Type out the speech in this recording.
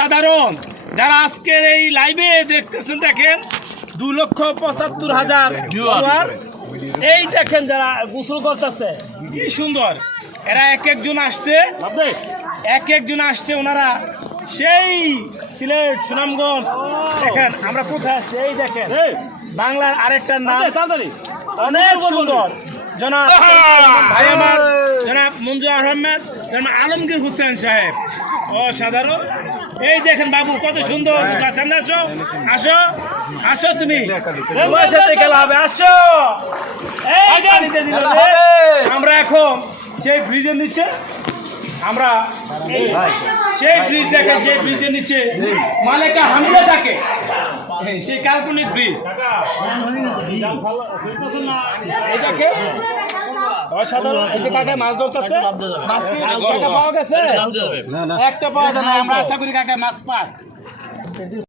অসাধারণ। যারা আজকের এই লাইভে দেখতেছেন দেখেন 2,75,000 ভিউয়ার। এই দেখেন যারা গোসল করতেছে কি সুন্দর। এরা এক একজন আসছে ওনারা সেই সিলেট সুনামগঞ্জ। দেখেন আমরা কোথায় আসছি, এই দেখেন বাংলার আরেকটা নাম অনেক সুন্দর জনাব ভাই আমার জনাব মঞ্জু আহমেদ, জনাব আলমগীর হোসেন সাহেব, অসাধারণ। এই দেখেন বাবু কত সুন্দর। সামনে আসো আসো আসো, তুমি তোমার সাথে খেলা হবে, আসো। এই পানিতে দিল রে। আমরা এখন সেই ব্রিজের নিচে, আমরা সেই ব্রিজ দেখেন, যে ব্রিজের নিচে মালেকা হামিদা থাকে, সেই কাল্পনিক ব্রিজ। এটাকে অসাধারণ। এই যে কাকে মাছ ধরতেছে, মাছ কি কাকা পাওয়া গেছে? একটা পাওয়া যায় না, আমরা আশা করি কাকা মাছ পায়।